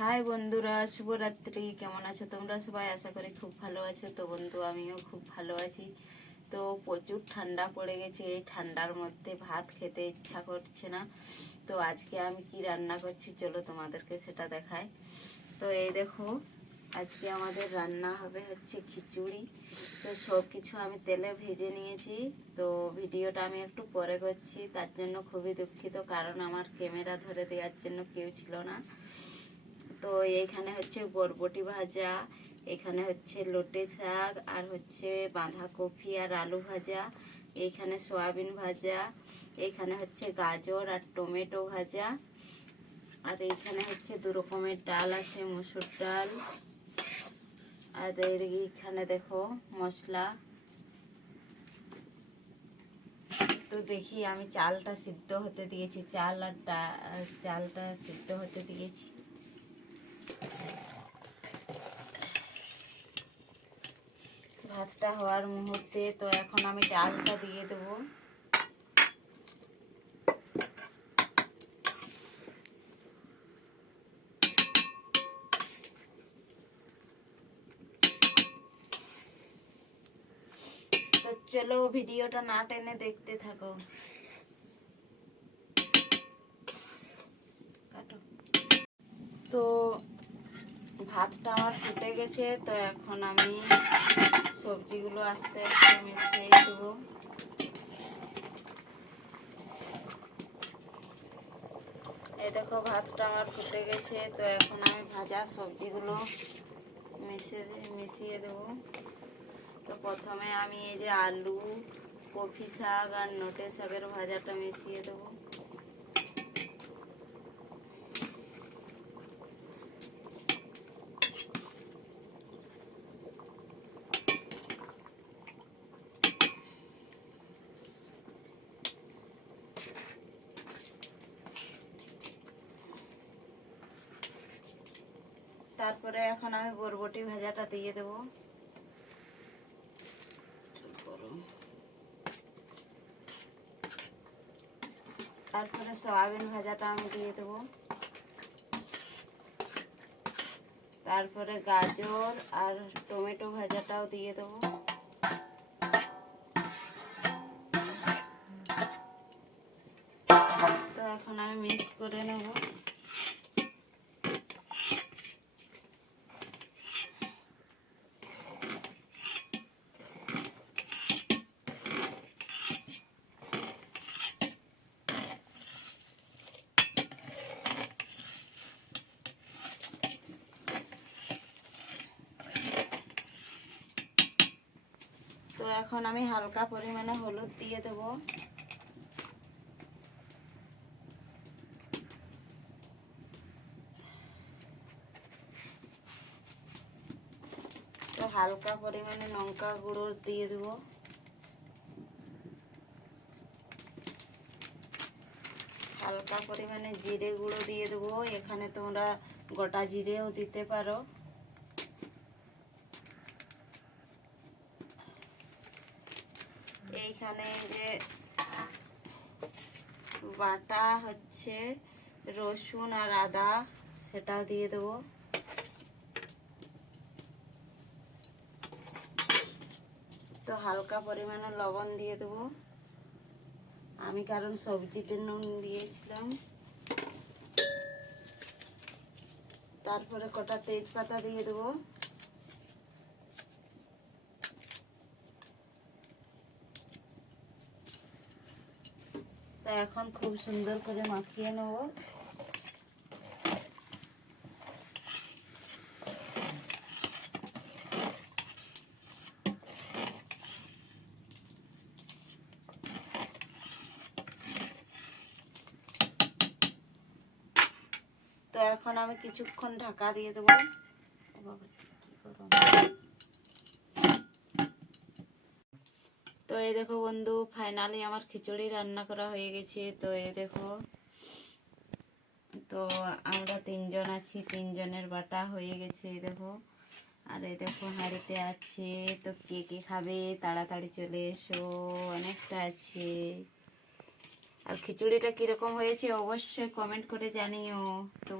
High বন্ধুরা, শুভরাত্রি। কেমন আছো তোমরা? সবাই আশা করি খুব ভালো আছো। তো বন্ধু, আমিও খুব ভালো আছি। তো প্রচুর ঠান্ডা পড়ে গেছে। এই ঠান্ডার মধ্যে ভাত খেতে ইচ্ছা করছে না। তো আজকে আমি কি রান্না করছি চলো তোমাদেরকে সেটা দেখাই। তো এই দেখো, আজকে আমাদের রান্না হবে হচ্ছে খিচুড়ি। তো সব কিছু আমি তেলে ভেজে নিয়েছি। তো ভিডিওটা আমি একটু পরে করছি। তার জন্য খুবই দুঃখিত, কারণ আমার ক্যামেরা ধরে দেওয়ার জন্য কেউ ছিল না। তো এইখানে হচ্ছে বরবটি ভাজা, এখানে হচ্ছে লোটে শাক, আর হচ্ছে বাঁধাকপি আর আলু ভাজা এইখানে সয়াবিন ভাজা এইখানে হচ্ছে গাজর আর টমেটো ভাজা, আর এইখানে হচ্ছে দু রকমের ডাল আছে, মসুর ডাল, আর এর এইখানে দেখো মশলা। তো দেখি আমি চালটা সিদ্ধ হতে দিয়েছি, চাল আর চালটা সিদ্ধ হতে দিয়েছি। ভাতটা হওয়ার মুহূর্তে তো এখন আমি ডালটা দিয়ে দেবো। তো চলো ভিডিওটা না টেনে দেখতে থাকো। তো ভাতটা আমার ফুটে গেছে, তো এখন আমি সবজিগুলো আস্তে আস্তে মিশিয়ে দেবো এই দেখো, ভাতটা আমার ফুটে গেছে, তো এখন আমি ভাজা সবজিগুলো মিশিয়ে মিশিয়ে দেবো। তো প্রথমে আমি এই যে আলু কফি শাক আর নোটে শাকের ভাজাটা মিশিয়ে দেবো। তারপরে এখন আমি বরবটি ভাজাটা দিয়ে দেবো। তারপরে সয়াবিন ভাজাটা আমি দিয়ে দেবো। তারপরে গাজর আর টমেটো ভাজাটাও দিয়ে দেবো। তো এখন আমি মিক্স করে নেব তো এখন আমি হালকা পরিমাণে হলুদ দিয়ে দেব। তো হালকা পরিমাণে লঙ্কা গুঁড়ো দিয়ে দেব। হালকা পরিমাণে জিরে গুঁড়ো দিয়ে দেবো। এখানে তোমরা গোটা জিরেও দিতে পারো। এইখানে যে বাটা হচ্ছে রসুন আর আদা, সেটাও দিয়ে দেবো। তো হালকা পরিমাণে লবণ দিয়ে দেবো। আমি কারণ সবজিতে নুন দিয়েছিলাম। তারপরে কটা তেজপাতা দিয়ে দেবো। তা এখন খুব সুন্দর করে মাখিয়ে নেব। তো এখন আমি কিছুক্ষণ ঢাকা দিয়ে দেবো। তো এই দেখো বন্ধু ফাইনালি আমার খিচুড়ি রান্না করা হয়ে গেছে। তো এই দেখো, তো আমরা তিনজন আছি, তিনজনের বাটা হয়ে গেছে এই দেখো। আর এই দেখো হাঁড়িতে আছে, তো কে কে খাবে? তাড়াতাড়ি চলে এসো, অনেকটা আছে। আর খিচুড়িটা কীরকম হয়েছে অবশ্যই কমেন্ট করে জানিও। তো